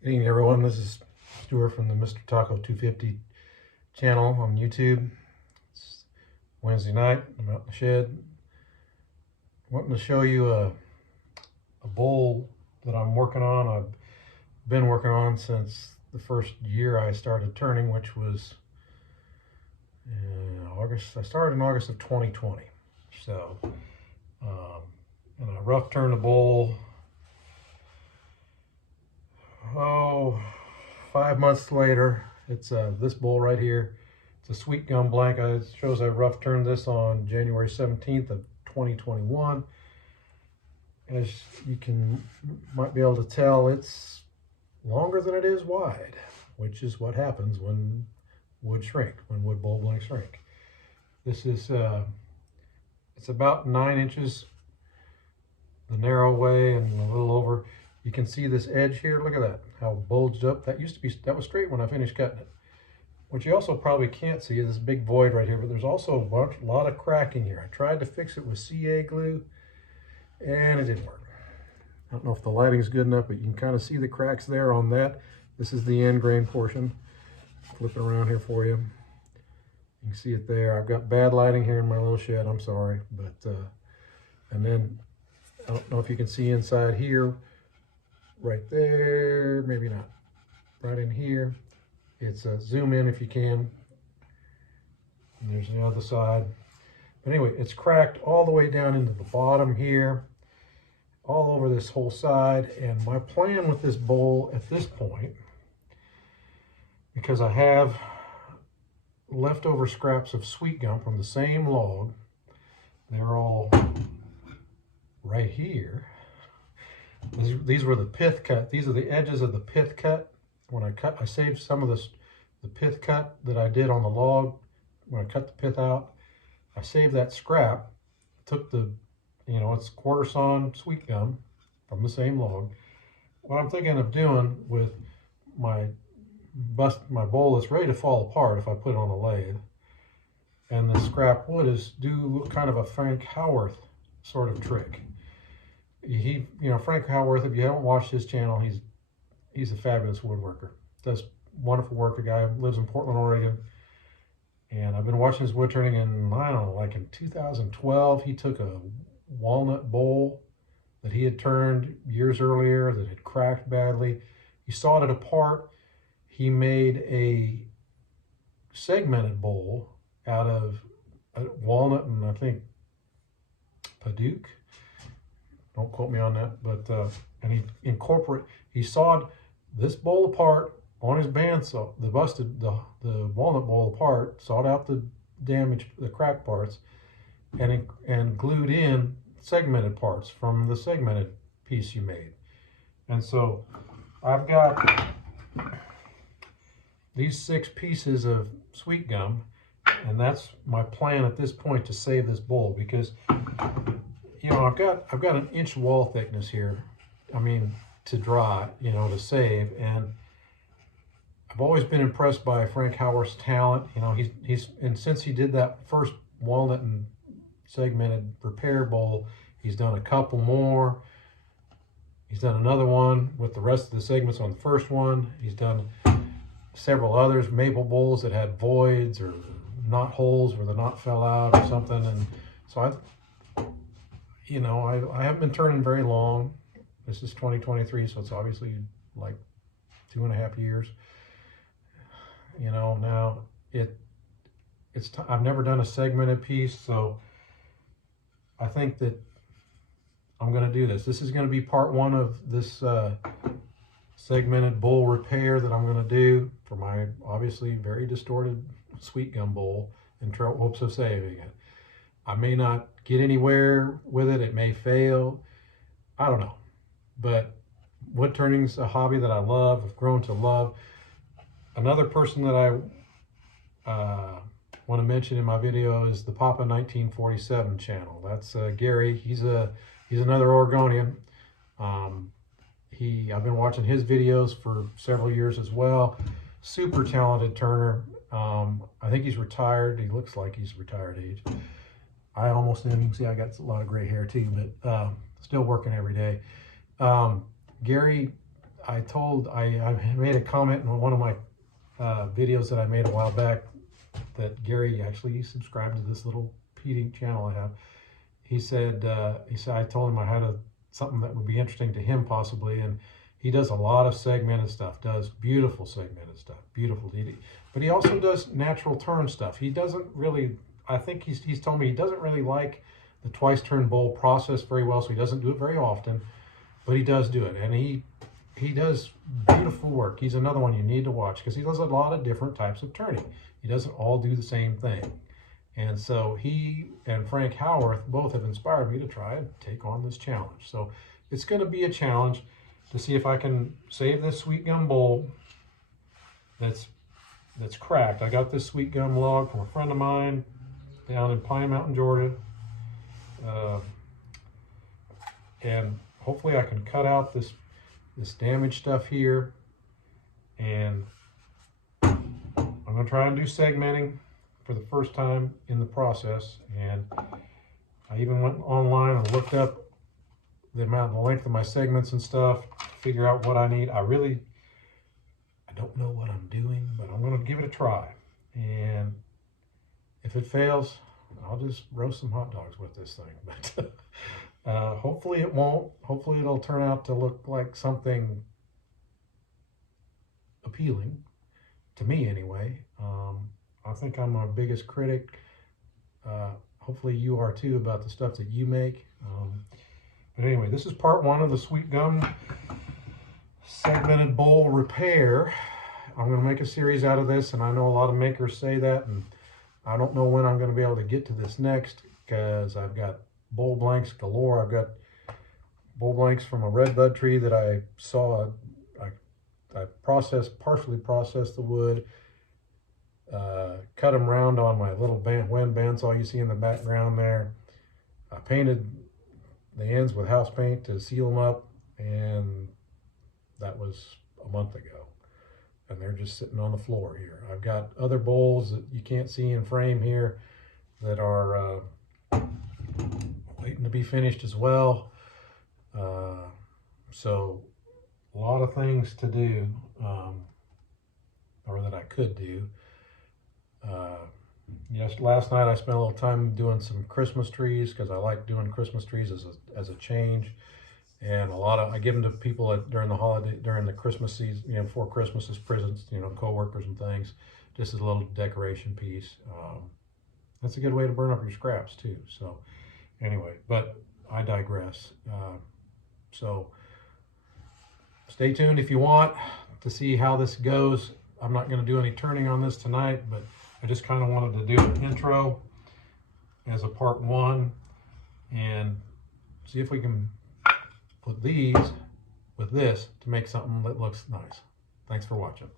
Good evening, everyone. This is Stuart from the Mr. Taco 250 channel on YouTube. It's Wednesday night. I'm out in the shed. Wanting to show you a bowl that I'm working on. I've been working on since the first year I started turning, which was in August. I started in August of 2020. So, and I rough turned the bowl. 5 months later. It's this bowl right here. It's a sweet gum blank. It shows I rough turned this on January 17th of 2021. As you might be able to tell, it's longer than it is wide, which is what happens when wood bowl blanks shrink. This is it's about 9 inches the narrow way and a little over. You can see this edge here. Look at that, how bulged up. That was straight when I finished cutting it. What you also probably can't see is this big void right here, but there's also a lot of cracking here. I tried to fix it with CA glue and it didn't work. I don't know if the lighting's good enough, but you can kind of see the cracks there on that. This is the end grain portion. Flip it around here for you. You can see it there. I've got bad lighting here in my little shed, I'm sorry. But and then I don't know if you can see inside here, right there, maybe not, right in here. It's zoom in if you can. And there's the other side. But anyway, it's cracked all the way down into the bottom here, all over this whole side. And my plan with this bowl at this point, because I have leftover scraps of sweet gum from the same log, they're all right here. These were the pith cut. These are the edges of the pith cut. When I saved some of the pith cut that I did on the log. When I cut the pith out, I saved that scrap, took it's quarter sawn sweet gum from the same log. What I'm thinking of doing with my bowl that's ready to fall apart if I put it on a lathe, and the scrap wood, is do kind of a Frank Howarth sort of trick. Frank Howarth, if you haven't watched his channel, he's a fabulous woodworker. Does wonderful work. A guy who lives in Portland, Oregon. And I've been watching his wood turning, and I don't know, like in 2012, he took a walnut bowl that he had turned years earlier that had cracked badly. He sawed it apart. He made a segmented bowl out of walnut and I think Paduke. Don't quote me on that, but and he sawed this bowl apart on his bandsaw, the walnut bowl apart, sawed out the cracked parts, and glued in segmented parts from the segmented piece you made. And so I've got these 6 pieces of sweet gum, and that's my plan at this point to save this bowl, because I've got an inch wall thickness here. I mean, to dry, to save. And I've always been impressed by Frank Howarth's talent. And since he did that first walnut and segmented repair bowl, he's done a couple more. He's done another one with the rest of the segments on the first one. He's done several others, maple bowls that had voids or knot holes where the knot fell out or something. And so I haven't been turning very long. This is 2023, so it's obviously like 2.5 years. Now I've never done a segmented piece, so I think that I'm going to do this. This is going to be part 1 of this segmented bowl repair that I'm going to do for my obviously very distorted sweet gum bowl in hopes of saving it. I may not get anywhere with it. It may fail. I don't know. But wood turning is a hobby that I love. I've grown to love. Another person that I want to mention in my video is the Papa 1947 channel. That's Gary. He's another Oregonian. I've been watching his videos for several years as well. Super talented turner. I think he's retired. He looks like he's retired age. I almost am. You can see I got a lot of gray hair too, but still working every day. Gary, I made a comment in one of my videos that I made a while back that Gary actually subscribed to this little heating channel I have. He said I told him I had something that would be interesting to him possibly, and he does a lot of segmented stuff, does beautiful segmented stuff, beautiful. But he also does natural turn stuff. He doesn't really, I think he's told me he doesn't really like the twice turn bowl process very well, so he doesn't do it very often, but he does do it, and he does beautiful work. He's another one you need to watch because he does a lot of different types of turning. He doesn't all do the same thing. And so he and Frank Howarth both have inspired me to try and take on this challenge. So it's going to be a challenge to see if I can save this sweet gum bowl that's cracked. I got this sweet gum log from a friend of mine down in Pine Mountain, Georgia. And hopefully I can cut out this damaged stuff here, and I'm going to try and do segmenting for the first time in the process. And I even went online and looked up the length of my segments and stuff to figure out what I need. I don't know what I'm doing, but I'm going to give it a try, and if it fails, I'll just roast some hot dogs with this thing. But hopefully it won't. Hopefully it'll turn out to look like something appealing to me anyway. I think I'm my biggest critic. Hopefully you are too about the stuff that you make. But anyway, this is part one of the sweet gum segmented bowl repair. I'm going to make a series out of this, and I know a lot of makers say that, and I don't know when I'm going to be able to get to this next because I've got bowl blanks galore. I've got bowl blanks from a red bud tree that I saw. I partially processed the wood, cut them round on my little wind bandsaw you see in the background there. I painted the ends with house paint to seal them up, and that was a month ago. And they're just sitting on the floor here. I've got other bowls that you can't see in frame here that are waiting to be finished as well. So a lot of things to do, or that I could do. Yes, last night I spent a little time doing some Christmas trees because I like doing Christmas trees as a change. And I give them to people during the Christmas season, before Christmas, as presents, co-workers and things, just as a little decoration piece. That's a good way to burn up your scraps too. So anyway, but I digress. So stay tuned if you want to see how this goes. I'm not going to do any turning on this tonight, but I just kind of wanted to do an intro as a part one and see if we can put these with this to make something that looks nice. Thanks for watching.